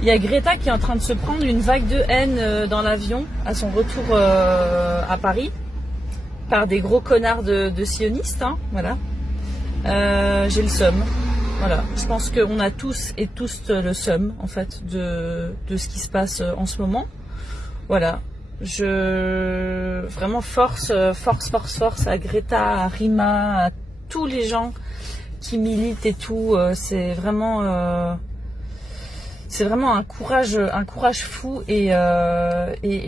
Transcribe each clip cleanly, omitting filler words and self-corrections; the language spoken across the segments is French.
Il y a Greta qui est en train de se prendre une vague de haine dans l'avion à son retour à Paris par des gros connards de sionistes, hein, voilà. J'ai le seum, voilà. Je pense qu'on a tous et tous le seum en fait de ce qui se passe en ce moment, voilà. Vraiment force à Greta, à Rima, à tous les gens qui militent et tout. C'est vraiment un courage fou et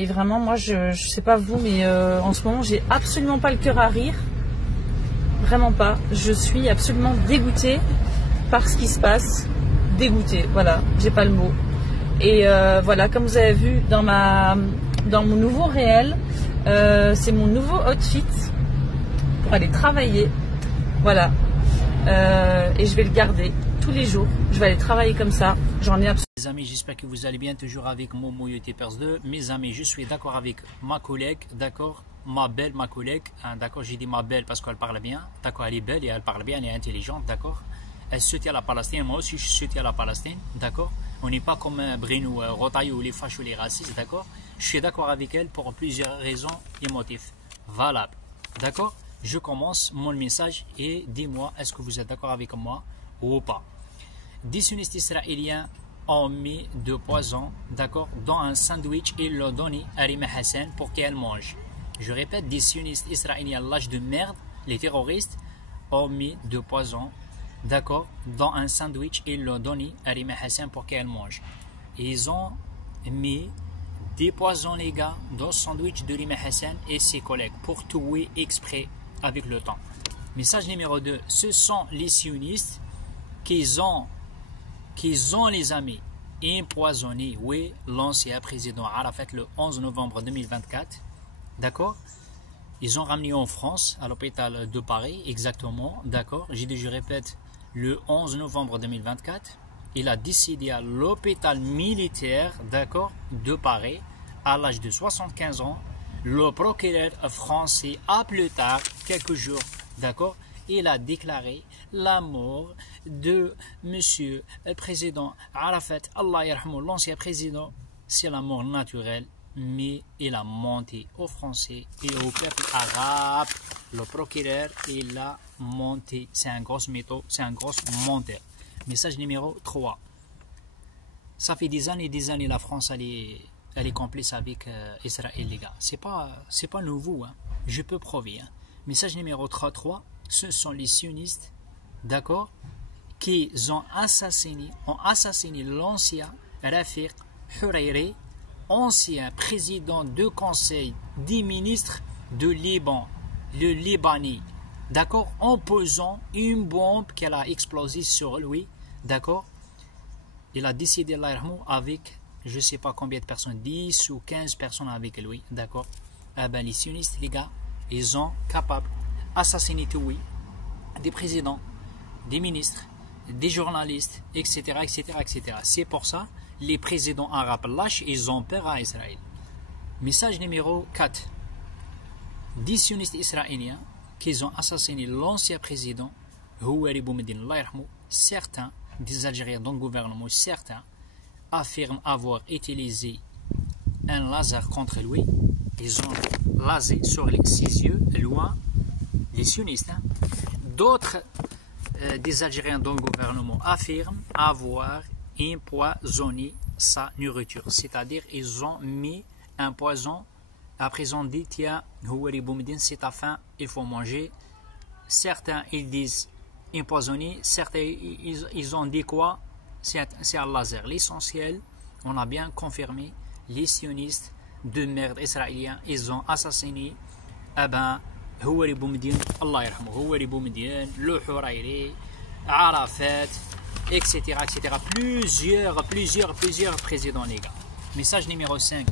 vraiment moi je sais pas vous, mais en ce moment j'ai absolument pas le cœur à rire, vraiment pas. Je suis absolument dégoûtée par ce qui se passe, dégoûtée, voilà, j'ai pas le mot. Et voilà, comme vous avez vu dans mon nouveau réel, c'est mon nouveau outfit pour aller travailler, voilà. Et je vais le garder tous les jours, je vais aller travailler comme ça, j'en ai absolument. Les amis, j'espère que vous allez bien, toujours avec Momo Youtubers 2. Mes amis, je suis d'accord avec ma collègue, d'accord, ma collègue, hein, d'accord, j'ai dit ma belle parce qu'elle parle bien, d'accord, elle est belle et elle parle bien, elle est intelligente, d'accord. Elle soutient la Palestine, moi aussi je soutiens la Palestine, d'accord. On n'est pas comme Bruno Retailleau ou les fachos, les racistes, d'accord. Je suis d'accord avec elle pour plusieurs raisons et motifs valables, d'accord. Je commence mon message et dis-moi, est-ce que vous êtes d'accord avec moi ou pas. Des sionistes israéliens ont mis de poison, d'accord, dans un sandwich et l'ont donné à Rima Hassan pour qu'elle mange. Je répète, des sionistes israéliens lâches de merde, les terroristes, ont mis de poison, d'accord, dans un sandwich et l'ont donné à Rima Hassan pour qu'elle mange. Ils ont mis des poisons, les gars, dans le sandwich de Rima Hassan et ses collègues pour tuer exprès avec le temps. Message numéro 2, ce sont les sionistes qui ont les amis empoisonné, oui, l'ancien président Arafat le 11 novembre 2024, d'accord. Ils ont ramené en France, à l'hôpital de Paris, exactement, d'accord. J'ai dit, je répète, le 11 novembre 2024, il a décédé à l'hôpital militaire, d'accord, de Paris, à l'âge de 75 ans. Le procureur français, à plus tard, quelques jours, d'accord, il a déclaré la mort de monsieur le président Arafat, Allah yarhamou, l'ancien président, c'est la mort naturelle, mais il a menti aux Français et au peuple arabe. Le procureur, il a menti. C'est un gros mytho, c'est un gros menteur. Message numéro 3. Ça fait des années, la France, elle est complice avec Israël, les gars. C'est pas nouveau, hein. Je peux prouver. Hein. Message numéro 3. Ce sont les sionistes, d'accord, qui ont assassiné l'ancien Rafiq Hariri, ancien président du Conseil des ministres de Liban, le Libanais, d'accord, en posant une bombe qu'elle a explosé sur lui, d'accord. Il a décidé avec je ne sais pas combien de personnes, 10 ou 15 personnes avec lui, d'accord. Ben, les sionistes, les gars, ils sont capables d'assassiner tout, oui, des présidents, des ministres, des journalistes, etc., etc., etc. C'est pour ça les présidents arabes lâches, ils ont peur à Israël. Message numéro 4. Des sionistes israéliens qui ont assassiné l'ancien président Houari Boumediene, certains des Algériens dans le gouvernement, certains affirment avoir utilisé un laser contre lui. Ils ont lasé sur ses yeux, loin, les sionistes. Hein. D'autres des Algériens dans le gouvernement affirment avoir empoisonné sa nourriture. C'est-à-dire ils ont mis un poison. Après ils ont dit, tiens, Houari Boumediene, c'est ta faim, il faut manger. Certains ils disent empoisonné, certains ils ont dit quoi? C'est un laser. L'essentiel, on a bien confirmé, les sionistes de merde israéliens, ils ont assassiné Houari Boumediene, Allah yarhamou, Houari Boumediene, le Hariri, Arafat, etc., etc. Plusieurs présidents, les gars. Message numéro 5.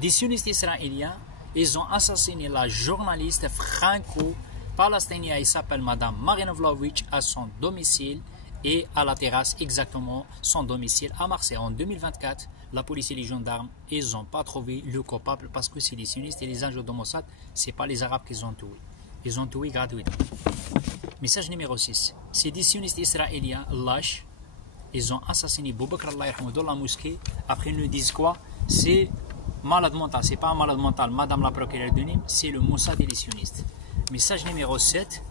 Des sionistes israéliens, ils ont assassiné la journaliste franco-palestinienne, elle s'appelle Madame Marina Vlahovic, à son domicile et à la terrasse, exactement son domicile à Marseille. En 2024, la police et les gendarmes, ils n'ont pas trouvé le coupable parce que c'est les sionistes et les agents de Mossad, ce n'est pas les Arabes qui ont tué. Ils ont tué gratuitement. Message numéro 6. C'est des sionistes israéliens lâches, ils ont assassiné Boubacar Allah yarhamou dans la mosquée. Après ils nous disent quoi? C'est malade mental, c'est pas un malade mental, madame la procureure de Nîmes, c'est le Mossad et les sionistes. Message numéro 7,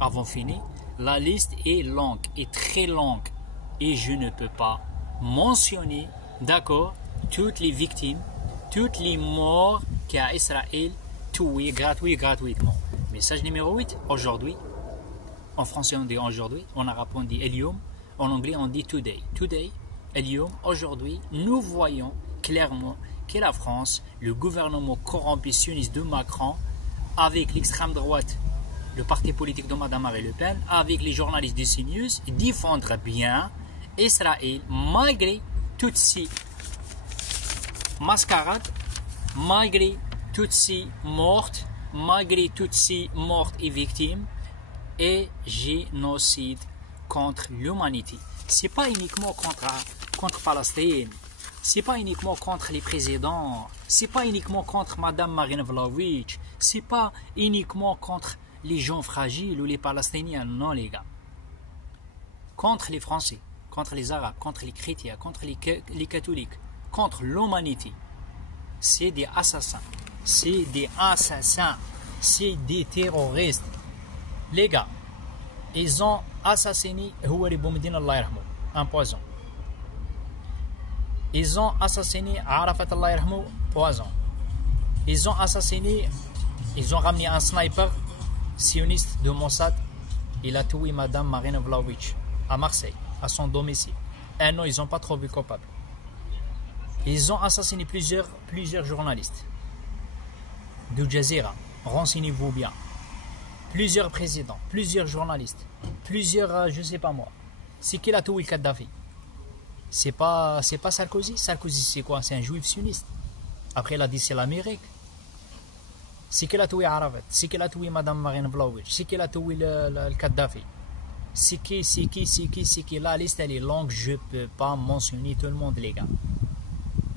avant fini, la liste est longue, est très longue, et je ne peux pas mentionner, d'accord, toutes les victimes, toutes les morts qu'a Israël tuées gratuitement. Message numéro 8, aujourd'hui, en français on dit aujourd'hui, en arabe on dit Elium, en anglais on dit today. Today, Elium, aujourd'hui, nous voyons clairement que la France, le gouvernement corrompu sioniste de Macron, avec l'extrême droite, le parti politique de Mme Marine Le Pen, avec les journalistes de CNews, défendre bien Israël malgré toutes ces mascarades, malgré toutes ces mortes, malgré toutes ces mortes et victimes, et génocide contre l'humanité. C'est pas uniquement contre Palestine. C'est pas uniquement contre les présidents, c'est pas uniquement contre Madame Marina Vlahovic, c'est pas uniquement contre les gens fragiles ou les Palestiniens, non les gars. Contre les Français, contre les Arabes, contre les chrétiens, contre les catholiques, contre l'humanité. C'est des assassins, c'est des assassins, c'est des terroristes. Les gars, ils ont assassiné Houari Boumedine Allah yarhamou, un poison. Ils ont assassiné Arafat Allah yarhamou, poison. Ils ont assassiné, ils ont ramené un sniper sioniste de Mossad. Il a tué Madame Marina Vlahovic à Marseille, à son domicile. Et non, ils n'ont pas trouvé coupable. Ils ont assassiné plusieurs journalistes de Jazeera. Renseignez-vous bien. Plusieurs présidents, plusieurs journalistes, plusieurs, je ne sais pas moi. C'est qui l'a tué Kadhafi? C'est pas Sarkozy. Sarkozy, c'est quoi? C'est un juif sioniste. Après, il a dit c'est l'Amérique. C'est qui l'a tué Arafat? C'est qui l'a tué Madame Marina Vlahovic? C'est qui l'a tué le Kadhafi? C'est qui? La liste, elle est longue. Je ne peux pas mentionner tout le monde, les gars.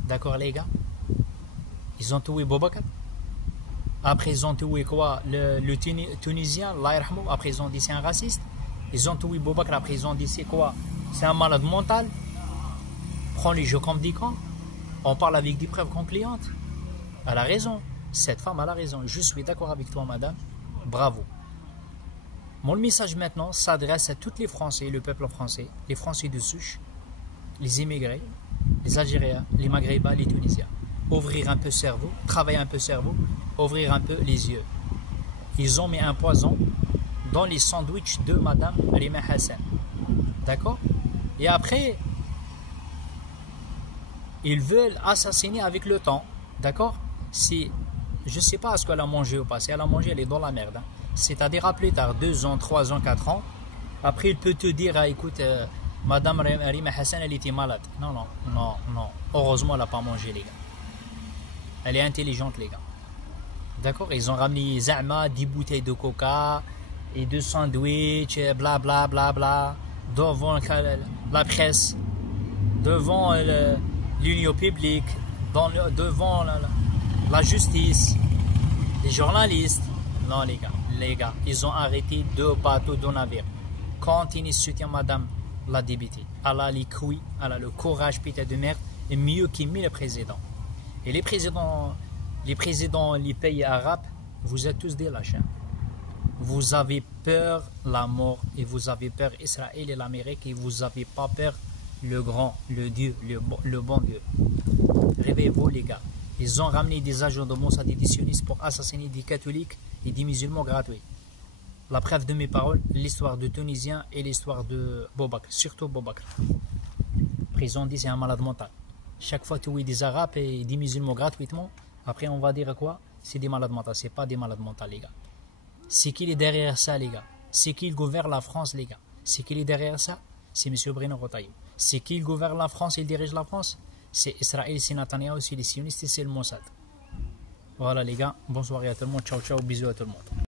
D'accord, les gars? Ils ont tué Boubacar. Après, ils ont tué quoi? Le Tunisien, Allah yarhamou. Après, ils ont dit c'est un raciste. Ils ont tué Boubacar. Après, ils ont dit c'est quoi? C'est un malade mental. Prends les jeux comme des cons. On parle avec des preuves concluantes. Elle a raison. Cette femme, elle a raison. Je suis d'accord avec toi, madame. Bravo. Mon message maintenant s'adresse à tous les Français, le peuple français, les Français de souche, les immigrés, les Algériens, les Maghrébins, les Tunisiens. Ouvrir un peu le cerveau, travailler un peu le cerveau, ouvrir un peu les yeux. Ils ont mis un poison dans les sandwichs de Madame Rima Hassan. D'accord? Et après, ils veulent assassiner avec le temps. D'accord? Si, je ne sais pas ce qu'elle a mangé ou pas. Si elle a mangé, elle est dans la merde. Hein. C'est-à-dire, plus tard, 2 ans, 3 ans, 4 ans, après, il peut te dire, ah, écoute, Madame Rima Hassan, elle était malade. Non. Heureusement, elle n'a pas mangé, les gars. Elle est intelligente, les gars. D'accord? Ils ont ramené Zama, 10 bouteilles de coca et 2 sandwichs, bla, devant la presse, devant l'union publique, devant la justice, les journalistes. Non, les gars, ils ont arrêté 2 bateaux de navire. Continuez soutien Madame la débutée. Elle a les couilles, elle a le courage, putain de merde, et mieux que 1000 présidents. Et les présidents, les pays arabes, vous êtes tous des lâches. Hein. Vous avez peur la mort, et vous avez peur Israël et l'Amérique, et vous n'avez pas peur le grand, le Dieu, le bon Dieu. Réveillez-vous, les gars. Ils ont ramené des agents de Mossad et des sionistes pour assassiner des catholiques et des musulmans gratuits. La preuve de mes paroles, l'histoire de Tunisien et l'histoire de Boubacar, surtout Boubacar. Prison dit c'est un malade mental. Chaque fois tuer des Arabes et des musulmans gratuitement, après on va dire quoi? C'est des malades mentaux, c'est pas des malades mentaux, les gars. C'est qui est derrière ça, les gars? C'est qui gouverne la France, les gars? C'est qui est derrière ça? C'est M. Bruno Retailleau. C'est qui gouverne la France et dirige la France? C'est Israël, c'est Netanyahu, c'est les sionistes et c'est le Mossad. Voilà les gars, bonne soirée à tout le monde, ciao, bisous à tout le monde.